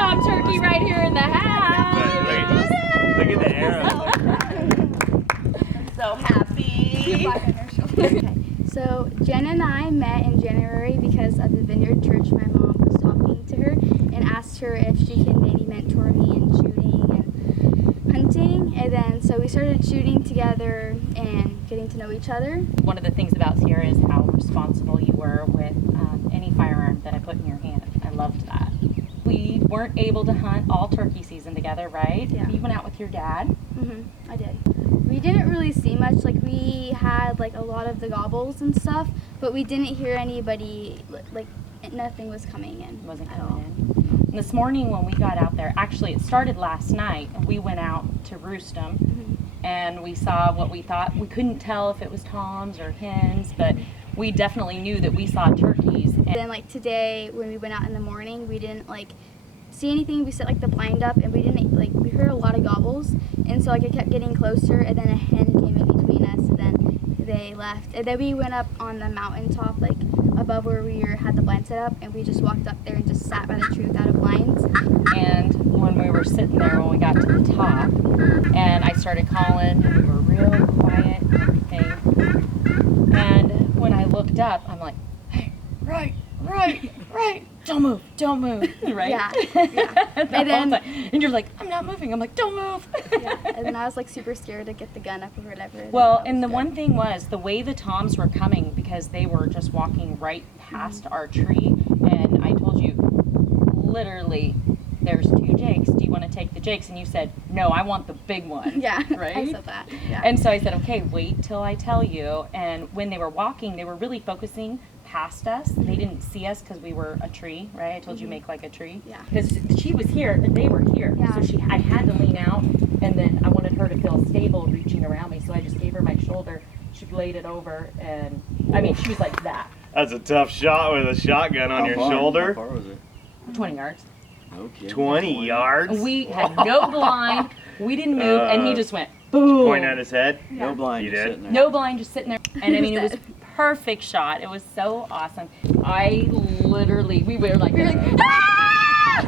Tom Turkey right here in the house. Look at the arrow. I'm so happy. Okay, so Jen and I met in January because of the Vineyard Church. My mom was talking to her and asked her if she can maybe mentor me in shooting and hunting. And then so we started shooting together and getting to know each other. One of the things about Sierra is how responsible you were with any firearm that I put in your hand. I loved that. We weren't able to hunt all turkey season together, right? Yeah. You went out with your dad. I did. We didn't really see much. Like we had like a lot of the gobbles and stuff, but we didn't hear anybody. Like nothing was coming in. Wasn't at all. coming in. And this morning when we got out there, actually it started last night, and we went out to roost them, and we saw what we thought. We couldn't tell if it was toms or hens, but we definitely knew that we saw turkeys. And then like today when we went out in the morning, we didn't like see anything. We set like the blind up and we didn't like, we heard a lot of gobbles, and so like it kept getting closer, and then a hen came in between us, and then they left. And then we went up on the mountaintop like above where we had the blind set up, and we just walked up there and just sat by the tree without a blinds. And when we were sitting there, when we got to the top, and I started calling, and we were real quiet and everything. And when I looked up, I'm like, hey, right, don't move, right? Yeah. And you're like, I'm not moving. I'm like, don't move. Yeah. And then I was like super scared to get the gun up or whatever. Well, and the one thing was the way the toms were coming, because they were just walking right past our tree, and I told you, literally, there's 2 jakes. Do you want to take the jakes? And you said, no, I want the big one. Yeah, right? I said that. Yeah. And so I said, okay, wait till I tell you. And when they were walking, they were really focusing past us. They didn't see us because we were a tree, right? I told you make like a tree. Yeah. Because she was here and they were here. Yeah. So I had to lean out, and then I wanted her to feel stable reaching around me. So I just gave her my shoulder. She laid it over, and I mean, she was like that. That's a tough shot with a shotgun on your shoulder. How far was it? 20 yards. Okay. 20 yards? We had no blind. We didn't move, and he just went boom. Point at his head? No blind. You just did? sitting there. No blind, just sitting there. And I mean, it was perfect shot. It was so awesome. I literally, we were like ah!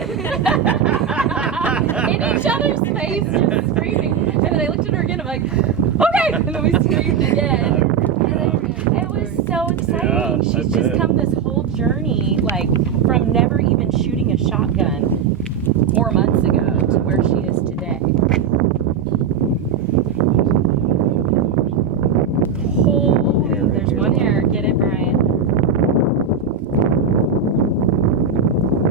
in each other's face, just screaming. And then I looked at her again. I'm like, okay. And then we screamed again. And it was so exciting. Yeah, She's that's just it. come this whole journey, like from never even shooting a shotgun 4 months ago to where she is today. Holy, there's one hair. Get it, Brian.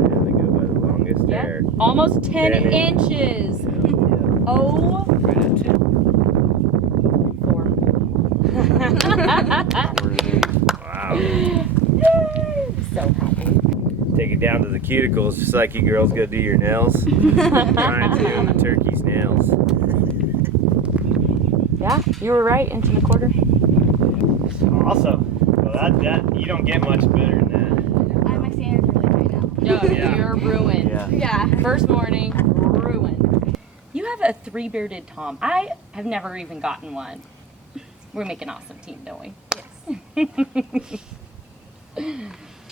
Yeah, they go by the longest hair. Almost 10 10 inches. Oh. Right at 10. 4. Wow. Yay! So happy. Take it down to the cuticles, just like you girls go do your nails. Trying to the turkey's nails. Yeah, you were right. 1 1/4 inches. Awesome. Well, that you don't get much better than that. My standards are really high now. No, Yeah. you're ruined. Yeah. Yeah. First morning, ruined. You have a 3-bearded tom. I have never even gotten one. We make an awesome team, don't we? Yes.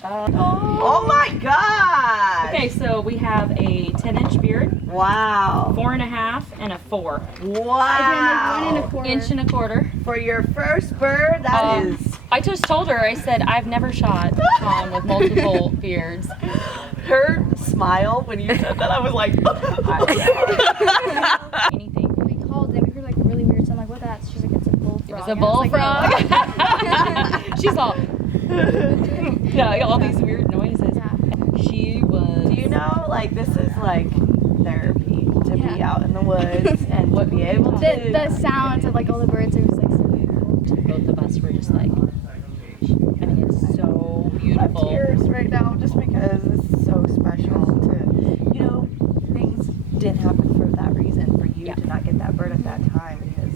Oh my god! Okay, so we have a 10-inch beard, Wow. 4 1/2, and a 4. Wow. 1 1/4. 1 1/4. For your first bird, that is. I just told her, I said, I've never shot Tom with multiple beards. Her smile when you said that, I was like, Anything. We called and we heard like a really weird sound. Like, what that's? She's like, it's a bullfrog. It was a And I was like, bullfrog. She's all, yeah, all these weird noises. Yeah. She was. do you know, like, this is like therapy to be Yeah. out in the woods and would be able to. The sounds of like all the birds are just like so beautiful. Both of us were just like, I mean, it's so I have beautiful. tears right now just because this is so special to, you know, things didn't happen for that reason, for you Yeah. to not get that bird at that time, because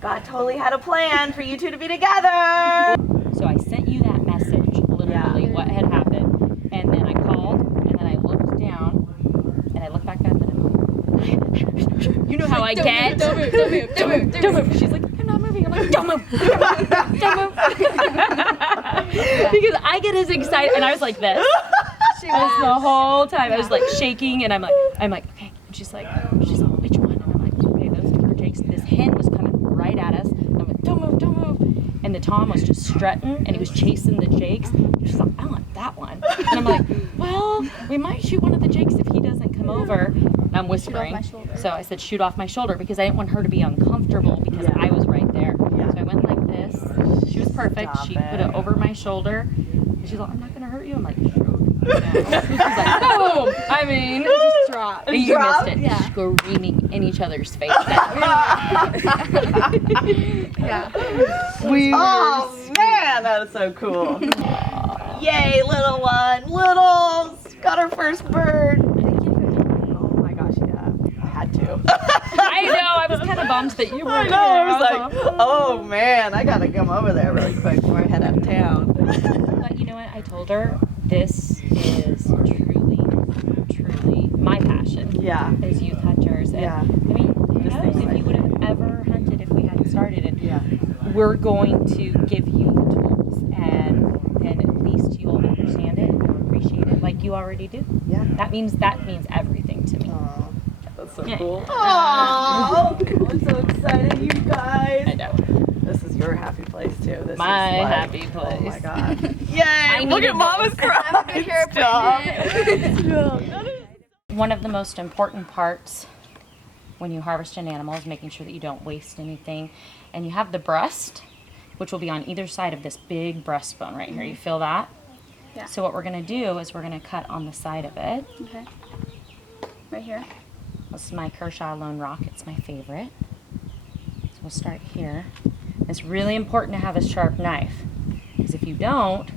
God totally had a plan for you two to be together. So I sent you that message, literally, Yeah. what had happened. And then I called, and then I looked down, and I looked back up, and I'm like, you know how I get? Don't move, don't move, don't move, Don't move. She's like, I'm not moving. I'm like, don't move. Don't move. Because I get as excited, and I was like this. I was the whole time. I was like shaking, and I'm like, okay. And she's like, which one? And I'm like, okay, those two are jakes. This hen was coming right at us. And I'm like, don't move. And the tom was just strutting, and he was chasing the jakes. She's like, I want that one. And I'm like, well, we might shoot one of the jakes if he doesn't come over. And I'm whispering. my shoulder. So I said, shoot off my shoulder, because I didn't want her to be uncomfortable because I was right there. So I went like this. She was perfect. Stop She it. put it over my shoulder. And she's like, I'm not going to hurt you. I'm like, shoot. She's like, boom. I mean, Just drop. and you Drop? missed it. Yeah. Screaming in each other's face. Yeah. Oh man, that is so cool. Yay, little one. Littles. Got our first bird. Oh my gosh, yeah. I had to. I know. I was kind of bummed that you were I here. know. I was like, like, oh man, I gotta come over there really quick before I head out of town. But you know what? I told her this is truly my passion. Yeah. As youth hunters. And, Yeah. I mean, who Just knows things if like you would have ever hunted if we hadn't started it. Yeah. We're going to give you the tools, and at least you'll understand it and you'll appreciate it like you already do. Yeah. That means everything to me. Aw, that's so Yeah. cool. Aww, I'm so excited, you I guys. know. This is your happy place too. This My is like, happy place. Oh my god. Yay! Look needed at Mama's this. crying. I'm a hair Stop. appointment. One of the most important parts when you harvest an animal is making sure that you don't waste anything. And you have the breast, which will be on either side of this big breastbone right here. You feel that? Yeah. So what we're going to do is we're going to cut on the side of it. Okay. Right here. This is my Kershaw Lone Rock. It's my favorite. So we'll start here. It's really important to have a sharp knife, because if you don't,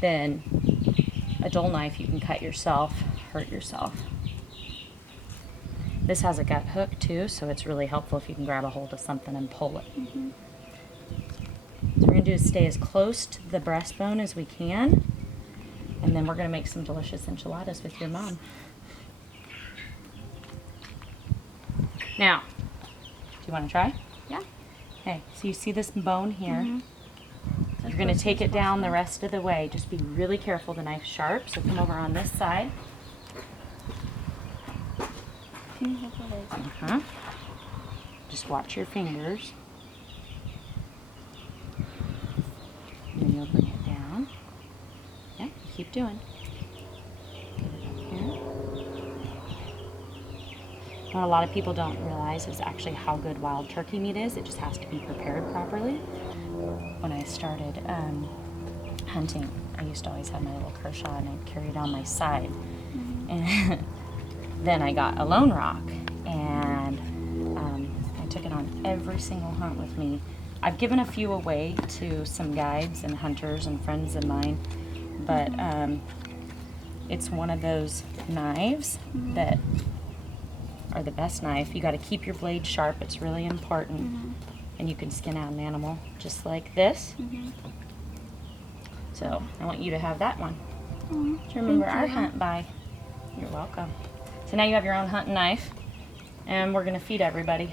then a dull knife you can cut yourself, hurt yourself. This has a gut hook too, so it's really helpful if you can grab a hold of something and pull it. So what we're going to do is stay as close to the breastbone as we can, and then we're going to make some delicious enchiladas with your mom. Now, do you want to try? Yeah. Okay, so you see this bone here? You're going to take it down the rest of the way. Just be really careful, the knife's sharp, so come over on this side. Just watch your fingers. And then you'll bring it down. Yeah, keep doing. Here. What a lot of people don't realize is actually how good wild turkey meat is. It just has to be prepared properly. When I started hunting, I used to always have my little Kershaw and I'd carry it on my side. And then I got a Lone Rock, and I took it on every single hunt with me. I've given a few away to some guides and hunters and friends of mine, but it's one of those knives that are the best knife. You got to keep your blade sharp. It's really important. And you can skin out an animal just like this. So I want you to have that one. To remember our hunt by. You're welcome. So now you have your own hunting knife, and we're going to feed everybody.